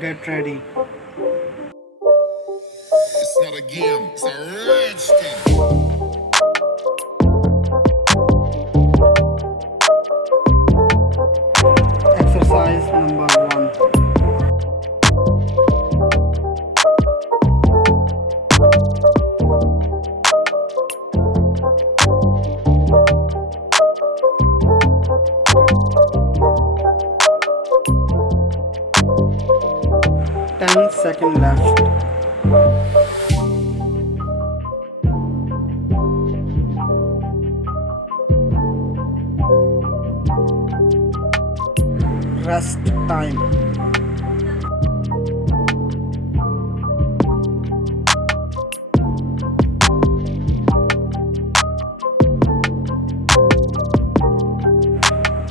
Get ready. It's not a game, it's a rich thing. Exercise number 1. 10 seconds left. Rest time.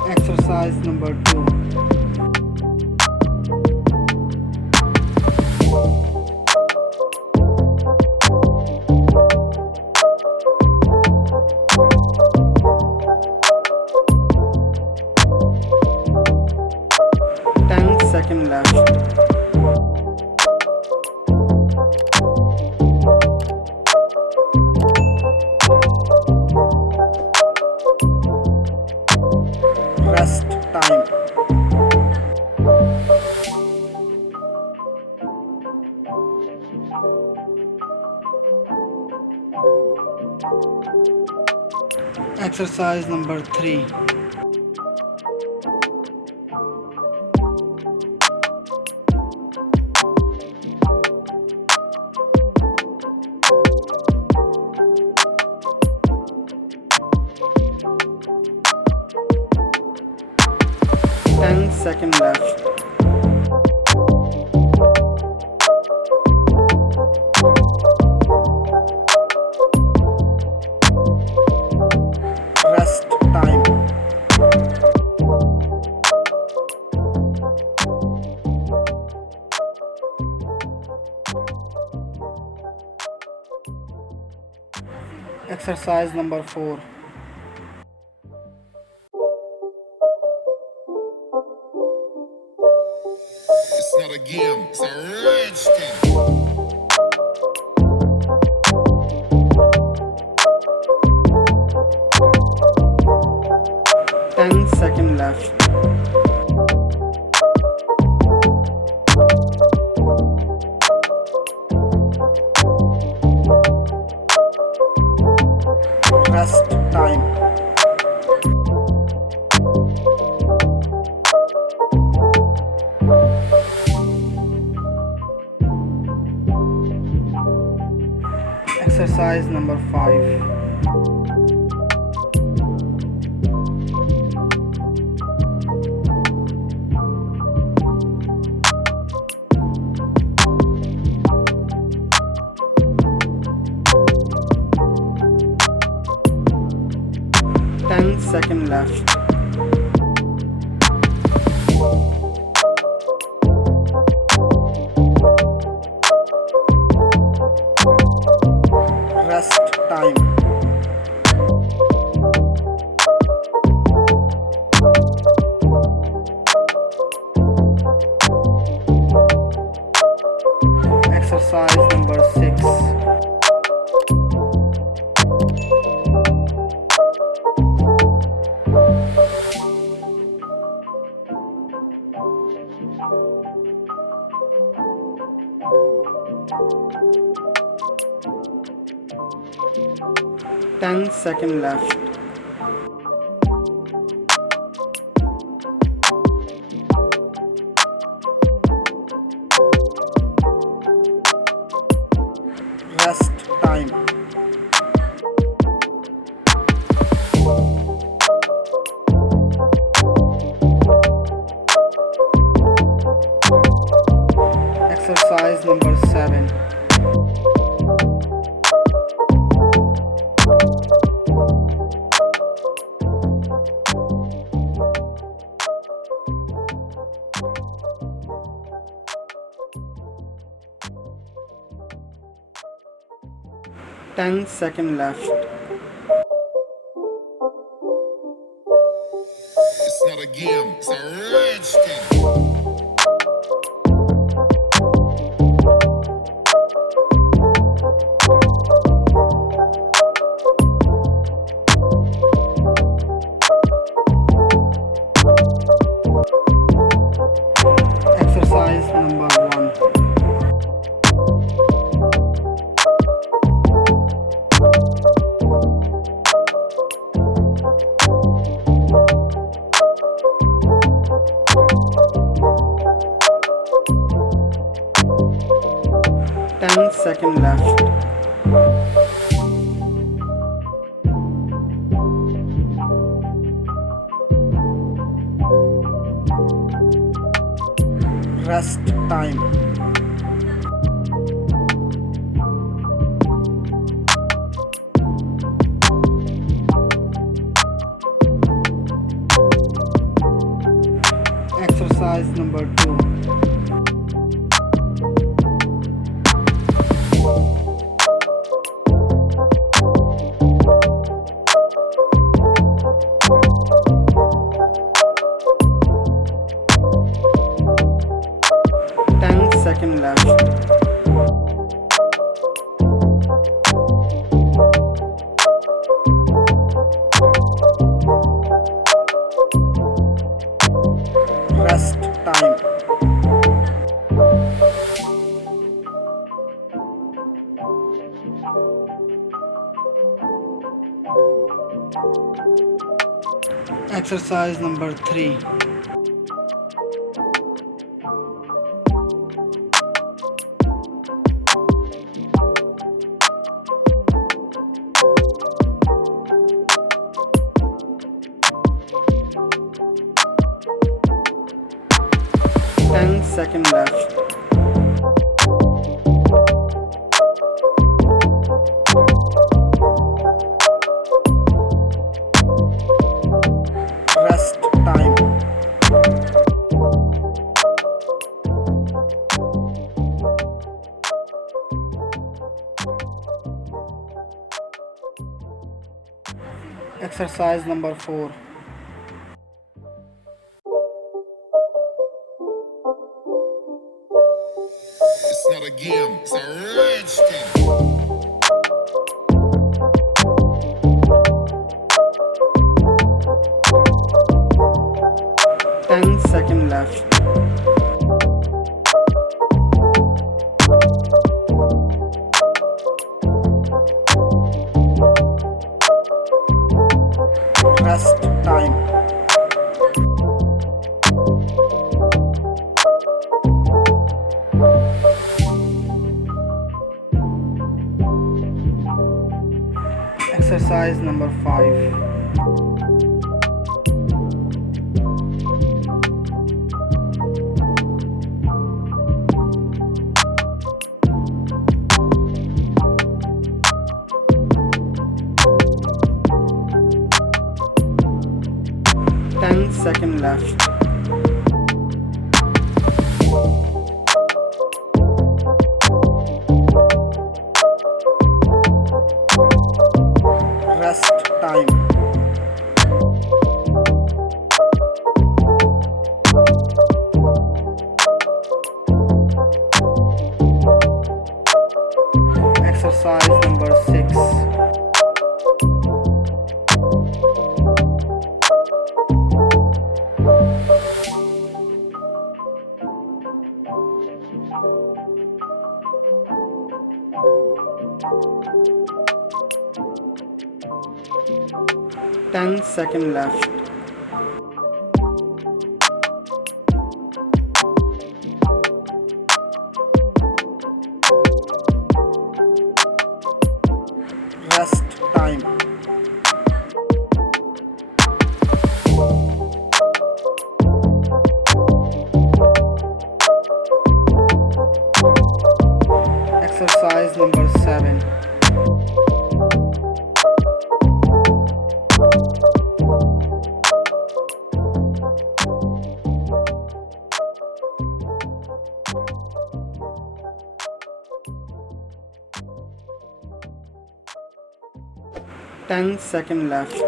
Exercise number 2. Second left. Rest time. Exercise number 3. 10 seconds left. Rest time. Exercise number 4. It's not a game, it's a rich thing. 10 seconds left. Rest time. Exercise number 5. 10 seconds left. Rest time. Exercise number 6. 10 seconds left. Rest time. Exercise number 7. 10 seconds left. It's not a game, it's a rich thing. 10 seconds left. Rest time. Exercise number 2. Second left. Rest time. Exercise number 3. 10 seconds left. Rest time. Exercise number 4. It's not a game, it's a rich thing. 10 seconds left. Rest time. Exercise number 5. 10 seconds left. Rest time. Exercise number 6. 10 seconds left. Rest time. Exercise number 7. 10 seconds left.